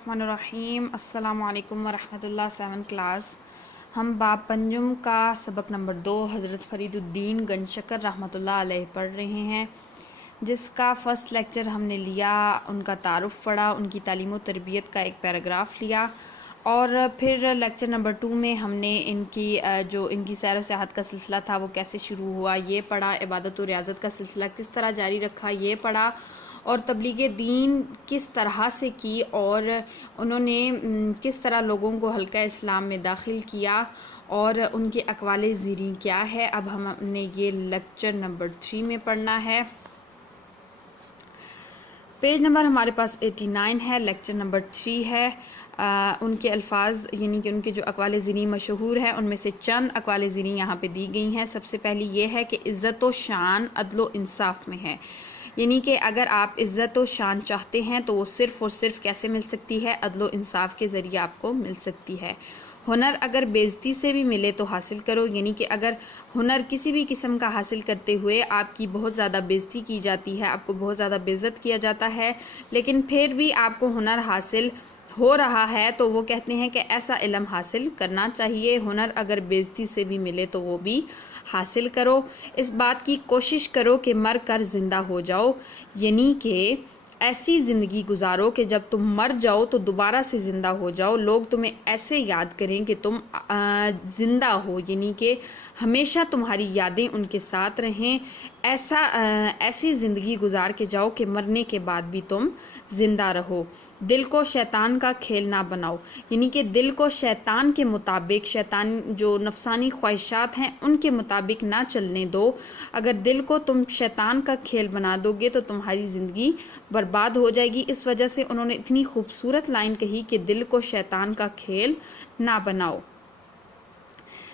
الرحمن الرحیم۔ السلام علیکم ورحمۃ اللہ۔ 7 کلاس ہم باب پنجم کا سبق نمبر 2 حضرت فرید الدین گنج شکر رحمتہ اللہ علیہ پڑھ رہے ہیں، جس کا فرسٹ لیکچر ہم نے لیا، ان کا تعارف پڑھا، ان کی تعلیم و تربیت کا ایک پیراگراف لیا، اور پھر لیکچر نمبر 2 میں ہم نے ان کی سیر و سیاحت کا سلسلہ تھا وہ کیسے شروع ہوا یہ پڑھا، عبادت و ریاضت کا سلسلہ کس طرح جاری رکھا یہ پڑھا، اور تبلیغ دین کس طرح سے کی اور انہوں نے کس طرح لوگوں کو حلقہ اسلام میں داخل کیا اور ان کے اقوال زیریں کیا ہے۔ اب ہم نے یہ لیکچر نمبر 3 میں پڑھنا ہے۔ پیج نمبر ہمارے پاس 89 ہے، لیکچر نمبر 3 ہے۔ ان کے الفاظ یعنی کہ ان کے جو اقوال زیریں مشہور ہیں ان میں سے چند اقوال زیریں یہاں پہ دی گئی ہیں۔ سب سے پہلی یہ ہے کہ عزت و شان عدل و انصاف میں ہے، یعنی کہ اگر آپ عزت و شان چاہتے ہیں تو وہ صرف اور صرف کیسے مل سکتی ہے؟ عدل و انصاف کے ذریعے آپ کو مل سکتی ہے۔ ہنر اگر بے عزتی سے بھی ملے تو حاصل کرو، یعنی کہ اگر ہنر کسی بھی قسم کا حاصل کرتے ہوئے آپ کی بہت زیادہ بے عزتی کی جاتی ہے، آپ کو بہت زیادہ بے عزت کیا جاتا ہے، لیکن پھر بھی آپ کو ہنر حاصل ہو رہا ہے تو وہ کہتے ہیں کہ ایسا علم حاصل کرنا چاہیے۔ ہنر اگر بے عزتی سے بھی ملے تو وہ بھی حاصل کرو۔ اس بات کی کوشش کرو کہ مر کر زندہ ہو جاؤ، یعنی کہ ایسی زندگی گزارو کہ جب تم مر جاؤ تو دوبارہ سے زندہ ہو جاؤ، لوگ تمہیں ایسے یاد کریں کہ تم زندہ ہو، یعنی کہ ہمیشہ تمہاری یادیں ان کے ساتھ رہیں۔ ایسی زندگی گزار کے جاؤ کہ مرنے کے بعد بھی تم زندہ رہو۔ دل کو شیطان کا کھیل نہ بناؤ، یعنی کہ دل کو شیطان کے مطابق، شیطان جو نفسانی خواہشات ہیں ان کے مطابق نہ چلنے دو۔ اگر دل کو تم شیطان کا کھیل بنا دو گے تو تمہاری زندگی برباد ہو جائے گی۔ اس وجہ سے انہوں نے اتنی خوبصورت لائن کہی کہ دل کو شیطان کا کھیل نہ بناؤ۔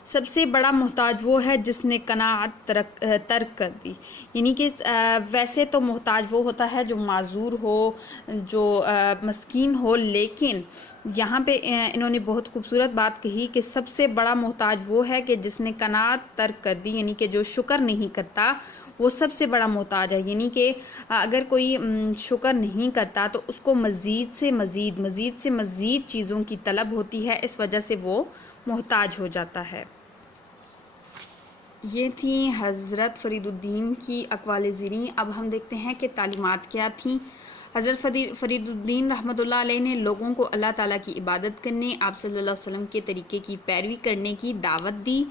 سب سے بڑا محتاج وہ ہے جس نے قناعت ترک کر دی، یعنی کہ ویسے تو محتاج وہ ہوتا ہے جو معذور ہو، جو مسکین ہو، لیکن یہاں پہ انہوں نے بہت خوبصورت بات کہی کہ سب سے بڑا محتاج وہ ہے کہ جس نے قناعت ترک کر دی، یعنی کہ جو شکر نہیں کرتا وہ سب سے بڑا محتاج ہے۔ یعنی کہ اگر کوئی شکر نہیں کرتا تو اس کو مزید سے مزید چیزوں کی طلب ہوتی ہے، اس وجہ سے وہ محتاج ہو جاتا ہے۔ یہ تھیں حضرت فرید الدین کی اقوال زیریں۔ اب ہم دیکھتے ہیں کہ تعلیمات کیا تھیں۔ حضرت فرید الدین رحمتہ اللہ علیہ نے لوگوں کو اللہ تعالیٰ کی عبادت کرنے، آپ صلی اللہ علیہ وسلم کے طریقے کی پیروی کرنے کی دعوت دی،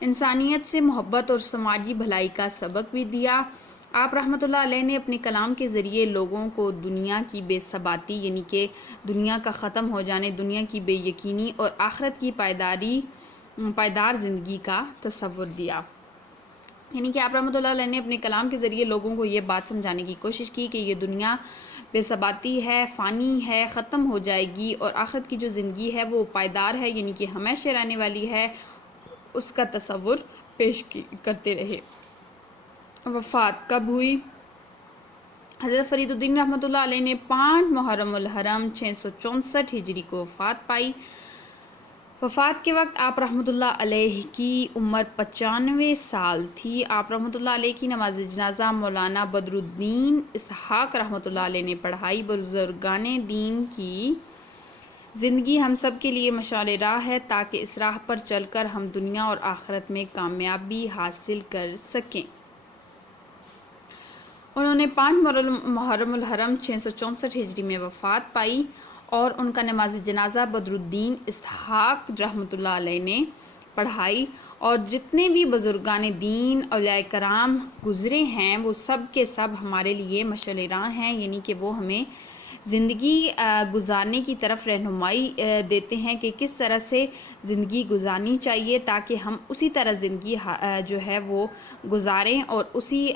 انسانیت سے محبت اور سماجی بھلائی کا سبق بھی دیا۔ آپ رحمتہ اللہ علیہ نے اپنے کلام کے ذریعے لوگوں کو دنیا کی بے ثباتی، یعنی کہ دنیا کا ختم ہو جانے، دنیا کی بے یقینی اور آخرت کی پائیدار زندگی کا تصور دیا۔ یعنی کہ آپ رحمتہ اللہ علیہ نے اپنے کلام کے ذریعے لوگوں کو یہ بات سمجھانے کی کوشش کی کہ یہ دنیا بے ثباتی ہے، فانی ہے، ختم ہو جائے گی، اور آخرت کی جو زندگی ہے وہ پائیدار ہے، یعنی کہ ہمیشہ رہنے والی ہے، اس کا تصور پیش کرتے رہے۔ وفات کب ہوئی؟ حضرت فرید الدین رحمتہ اللہ علیہ نے 5 محرم الحرم 664 ہجری کو وفات پائی۔ وفات کے وقت آپ رحمتہ اللہ علیہ کی عمر 95 سال تھی۔ آپ رحمتہ اللہ علیہ کی نماز جنازہ مولانا بدر الدین اسحاق رحمتہ اللہ علیہ نے پڑھائی۔ بزرگان دین کی زندگی ہم سب کے لیے مشعل راہ ہے تاکہ اس راہ پر چل کر ہم دنیا اور آخرت میں کامیابی حاصل کر سکیں۔ انہوں نے 5 محرم الحرم 664 ہجری میں وفات پائی اور ان کا نماز جنازہ بدر الدین اسحاق رحمتہ اللہ علیہ نے پڑھائی، اور جتنے بھی بزرگان دین اولیاء کرام گزرے ہیں وہ سب کے سب ہمارے لیے مشعل راہ ہیں، یعنی کہ وہ ہمیں زندگی گزارنے کی طرف رہنمائی دیتے ہیں کہ کس طرح سے زندگی گزارنی چاہیے تاکہ ہم اسی طرح زندگی جو ہے وہ گزاریں اور اسی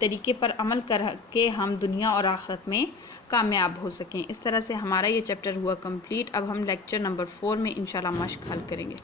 طریقے پر عمل کر کے ہم دنیا اور آخرت میں کامیاب ہو سکیں۔ اس طرح سے ہمارا یہ چیپٹر ہوا کمپلیٹ۔ اب ہم لیکچر نمبر 4 میں انشاءاللہ مشق حل کریں گے۔